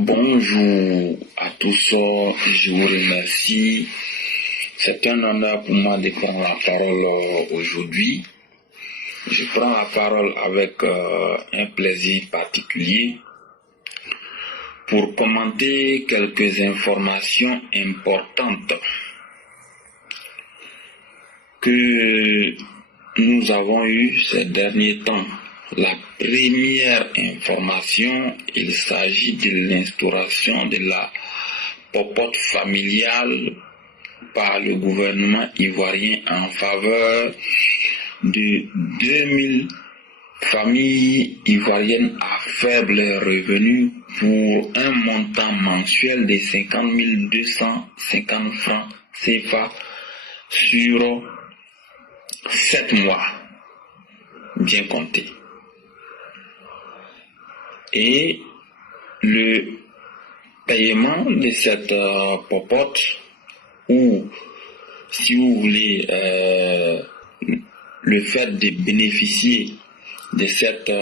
Bonjour à tous, je vous remercie. C'est un honneur pour moi de prendre la parole aujourd'hui. Je prends la parole avec un plaisir particulier pour commenter quelques informations importantes que nous avons eues ces derniers temps. La première information, il s'agit de l'instauration de la popote familiale par le gouvernement ivoirien en faveur de 2000 familles ivoiriennes à faible revenu pour un montant mensuel de 50 250 francs CFA sur 7 mois, bien compté. Et le paiement de cette popote, ou si vous voulez le fait de bénéficier de cette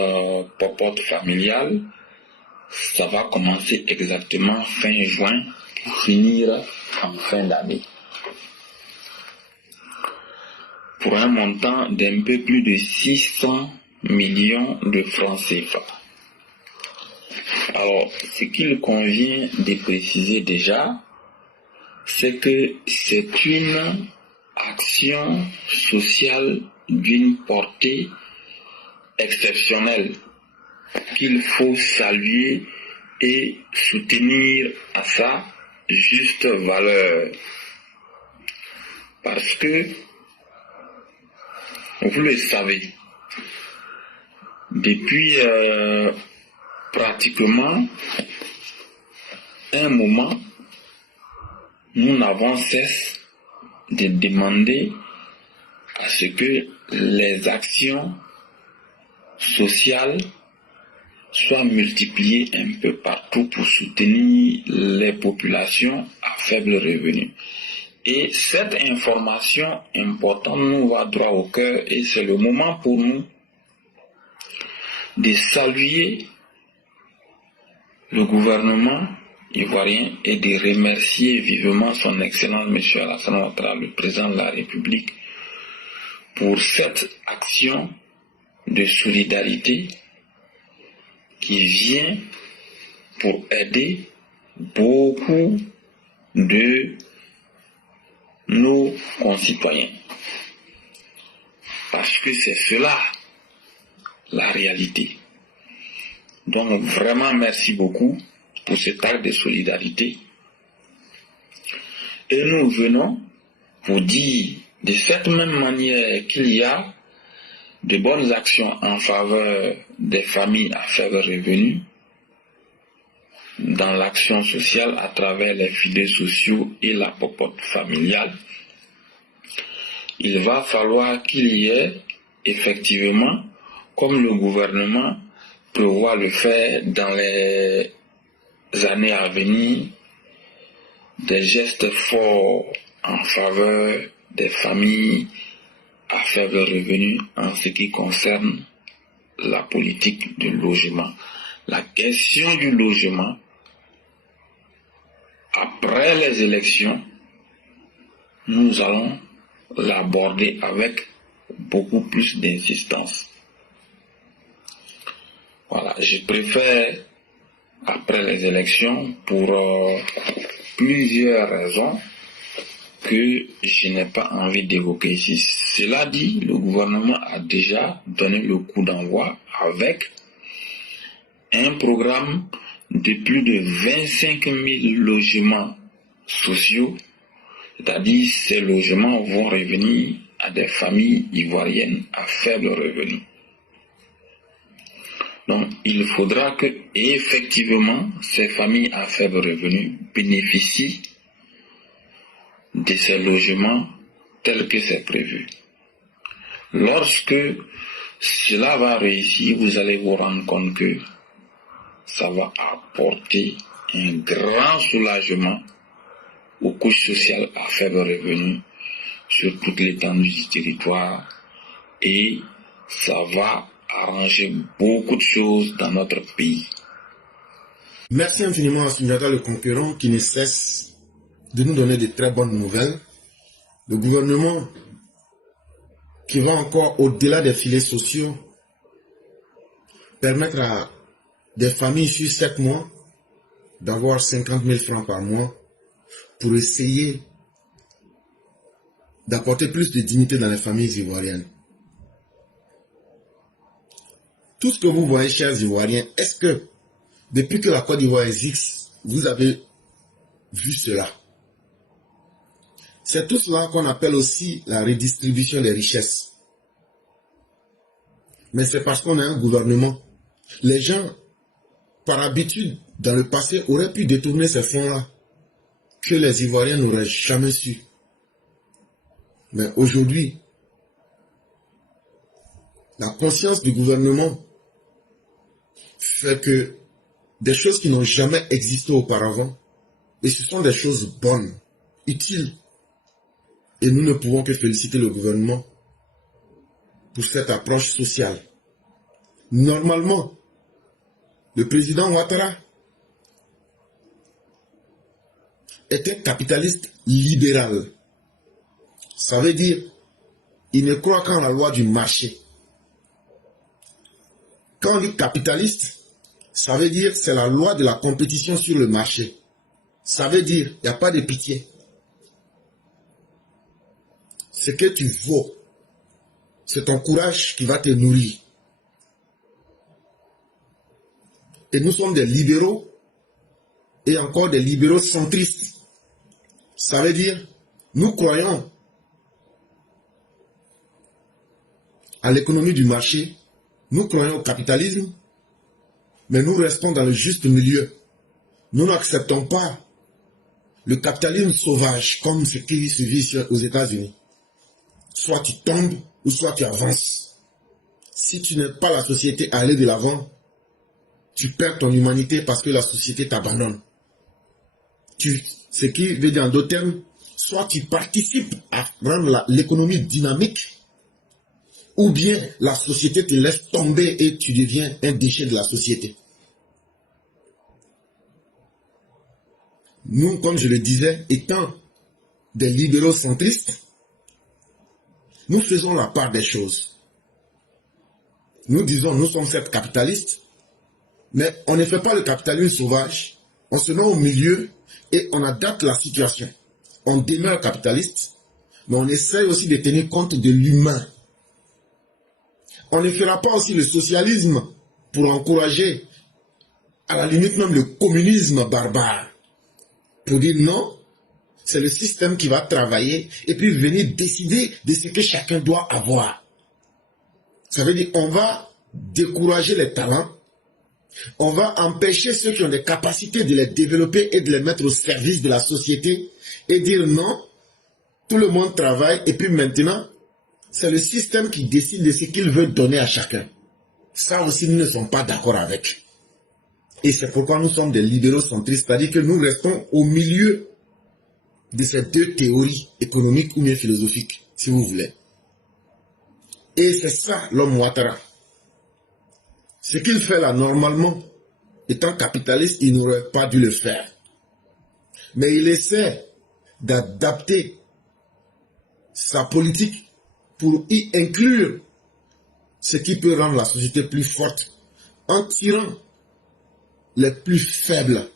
popote familiale, ça va commencer exactement fin juin pour finir en fin d'année, pour un montant d'un peu plus de 600 millions de francs CFA. Alors, ce qu'il convient de préciser déjà, c'est que c'est une action sociale d'une portée exceptionnelle qu'il faut saluer et soutenir à sa juste valeur. Parce que, vous le savez, depuis pratiquement un moment, nous n'avons cesse de demander à ce que les actions sociales soient multipliées un peu partout pour soutenir les populations à faible revenu. Et cette information importante nous va droit au cœur et c'est le moment pour nous de saluer le gouvernement ivoirien et de remercier vivement son Excellence M. Alassane Ouattara, le président de la République, pour cette action de solidarité qui vient pour aider beaucoup de nos concitoyens. Parce que c'est cela la réalité. Donc vraiment merci beaucoup pour cet acte de solidarité. Et nous venons vous dire de cette même manière qu'il y a de bonnes actions en faveur des familles à faible revenu dans l'action sociale à travers les filets sociaux et la popote familiale. Il va falloir qu'il y ait effectivement, comme le gouvernement prévoit le faire dans les années à venir, des gestes forts en faveur des familles à faible revenu en ce qui concerne la politique du logement. La question du logement, après les élections, nous allons l'aborder avec beaucoup plus d'insistance. Voilà, je préfère après les élections pour plusieurs raisons que je n'ai pas envie d'évoquer ici. Cela dit, le gouvernement a déjà donné le coup d'envoi avec un programme de plus de 25 000 logements sociaux, c'est-à-dire ces logements vont revenir à des familles ivoiriennes à faible revenu. Donc, il faudra que, effectivement, ces familles à faible revenu bénéficient de ces logements tels que c'est prévu. Lorsque cela va réussir, vous allez vous rendre compte que ça va apporter un grand soulagement aux couches sociales à faible revenu sur toute l'étendue du territoire et ça va arranger beaucoup de choses dans notre pays. Merci infiniment à Sundiata le Conquérant qui ne cesse de nous donner de très bonnes nouvelles. Le gouvernement qui va encore au-delà des filets sociaux permettre à des familles sur 7 mois d'avoir 50 000 francs par mois pour essayer d'apporter plus de dignité dans les familles ivoiriennes. Tout ce que vous voyez, chers Ivoiriens, est-ce que depuis que la Côte d'Ivoire existe, vous avez vu cela? C'est tout cela qu'on appelle aussi la redistribution des richesses. Mais c'est parce qu'on a un gouvernement. Les gens, par habitude, dans le passé, auraient pu détourner ces fonds-là, que les Ivoiriens n'auraient jamais su. Mais aujourd'hui, la conscience du gouvernement fait que des choses qui n'ont jamais existé auparavant, et ce sont des choses bonnes, utiles, et nous ne pouvons que féliciter le gouvernement pour cette approche sociale. Normalement, le président Ouattara était capitaliste libéral. Ça veut dire, il ne croit qu'en la loi du marché. Quand on dit capitaliste, ça veut dire c'est la loi de la compétition sur le marché. Ça veut dire, il n'y a pas de pitié. Ce que tu vaux, c'est ton courage qui va te nourrir. Et nous sommes des libéraux, et encore des libéraux centristes. Ça veut dire, nous croyons à l'économie du marché, nous croyons au capitalisme, mais nous restons dans le juste milieu. Nous n'acceptons pas le capitalisme sauvage comme ce qui se vit aux États-Unis. Soit tu tombes ou soit tu avances. Si tu n'aides pas la société à aller de l'avant, tu perds ton humanité parce que la société t'abandonne. Ce qui veut dire en d'autres termes, soit tu participes à rendre l'économie dynamique, ou bien la société te laisse tomber et tu deviens un déchet de la société. Nous, comme je le disais, étant des libéraux centristes, nous faisons la part des choses. Nous disons, nous sommes certes capitalistes, mais on ne fait pas le capitalisme sauvage. On se met au milieu et on adapte la situation. On demeure capitaliste, mais on essaye aussi de tenir compte de l'humain. On ne fera pas aussi le socialisme pour encourager, à la limite même le communisme barbare. Pour dire non, c'est le système qui va travailler et puis venir décider de ce que chacun doit avoir. Ça veut dire qu'on va décourager les talents, on va empêcher ceux qui ont des capacités de les développer et de les mettre au service de la société et dire non, tout le monde travaille et puis maintenant, c'est le système qui décide de ce qu'il veut donner à chacun. Ça aussi, nous ne sommes pas d'accord avec. Et c'est pourquoi nous sommes des libéraux centristes, c'est-à-dire que nous restons au milieu de ces deux théories économiques ou bien philosophiques, si vous voulez. Et c'est ça l'homme Ouattara. Ce qu'il fait là, normalement, étant capitaliste, il n'aurait pas dû le faire. Mais il essaie d'adapter sa politique pour y inclure ce qui peut rendre la société plus forte, en tirant les plus faibles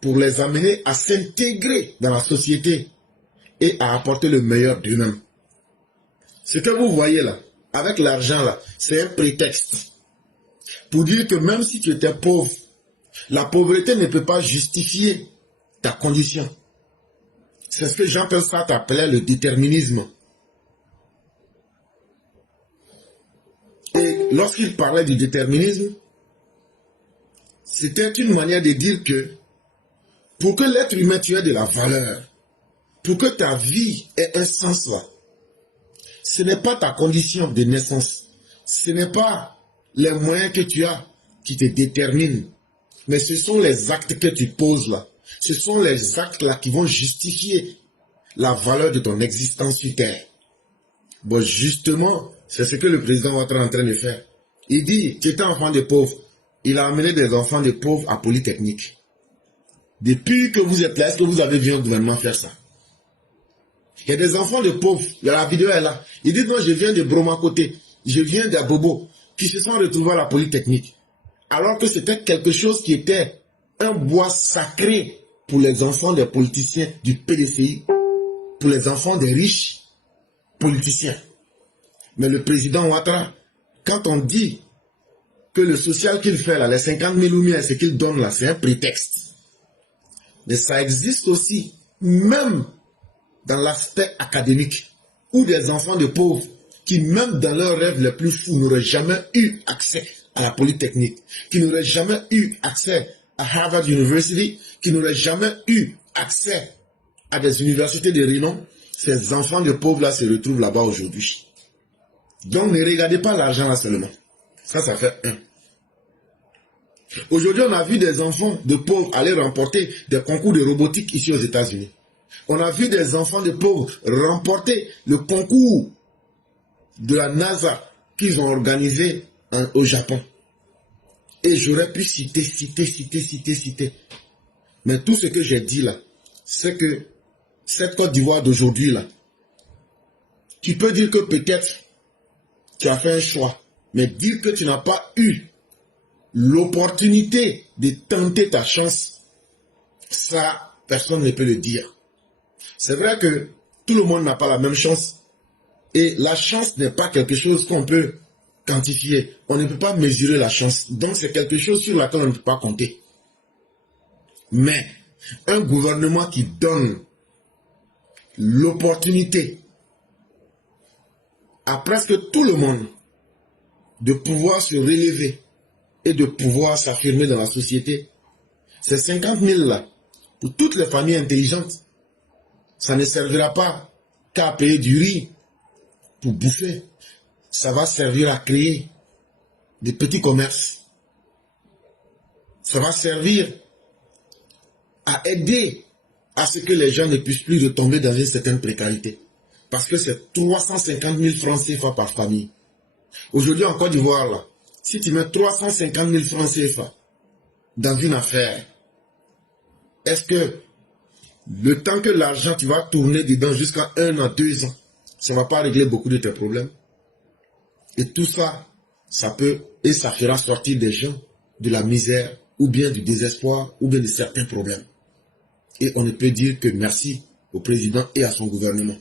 pour les amener à s'intégrer dans la société et à apporter le meilleur d'eux-mêmes. Ce que vous voyez là, avec l'argent là, c'est un prétexte pour dire que même si tu étais pauvre, la pauvreté ne peut pas justifier ta condition. C'est ce que Jean-Paul Sartre appelait le déterminisme. Et lorsqu'il parlait du déterminisme, c'était une manière de dire que pour que l'être humain ait de la valeur, pour que ta vie ait un sens là, ce n'est pas ta condition de naissance, ce n'est pas les moyens que tu as qui te déterminent, mais ce sont les actes que tu poses là. Ce sont les actes là qui vont justifier la valeur de ton existence sur Terre. Bon, justement, c'est ce que le président Ouattara est en train de faire. Il dit, tu étais enfant de pauvres. Il a amené des enfants de pauvres à Polytechnique. Depuis que vous êtes là, est-ce que vous avez vu un gouvernement faire ça? Il y a des enfants de pauvres, la vidéo est là. Ils disent, moi je viens de Bromacoté, je viens d'Abobo, qui se sont retrouvés à la Polytechnique. Alors que c'était quelque chose qui était un bois sacré pour les enfants des politiciens du PDCI, pour les enfants des riches politiciens. Mais le président Ouattara, quand on dit que le social qu'il fait là, les 50 000 oumiens, ce qu'il donne là, c'est un prétexte. Mais ça existe aussi, même dans l'aspect académique, où des enfants de pauvres, qui même dans leurs rêves les plus fous, n'auraient jamais eu accès à la Polytechnique, qui n'auraient jamais eu accès à Harvard University, qui n'auraient jamais eu accès à des universités de renom, ces enfants de pauvres là se retrouvent là-bas aujourd'hui. Donc ne regardez pas l'argent là seulement. Ça fait un. Aujourd'hui, on a vu des enfants de pauvres aller remporter des concours de robotique ici aux États-Unis. On a vu des enfants de pauvres remporter le concours de la NASA qu'ils ont organisé au Japon. Et j'aurais pu citer. Mais tout ce que j'ai dit là, c'est que cette Côte d'Ivoire d'aujourd'hui là, tu peux dire que peut-être tu as fait un choix, mais dire que tu n'as pas eu l'opportunité de tenter ta chance, ça, personne ne peut le dire. C'est vrai que tout le monde n'a pas la même chance. Et la chance n'est pas quelque chose qu'on peut quantifier. On ne peut pas mesurer la chance. Donc c'est quelque chose sur laquelle on ne peut pas compter. Mais un gouvernement qui donne l'opportunité à presque tout le monde de pouvoir se relever et de pouvoir s'affirmer dans la société, ces 50 000 là, pour toutes les familles intelligentes, ça ne servira pas qu'à payer du riz pour bouffer. Ça va servir à créer des petits commerces. Ça va servir à aider à ce que les gens ne puissent plus retomber dans une certaine précarité. Parce que c'est 350 000 francs CFA par famille. Aujourd'hui en Côte d'Ivoire, là, si tu mets 350 000 francs CFA dans une affaire, est-ce que le temps que l'argent, tu vas tourner dedans jusqu'à 1 à 2 ans, ça ne va pas régler beaucoup de tes problèmes? Et tout ça, ça peut, et ça fera sortir des gens de la misère, ou bien du désespoir, ou bien de certains problèmes. Et on ne peut dire que merci au président et à son gouvernement.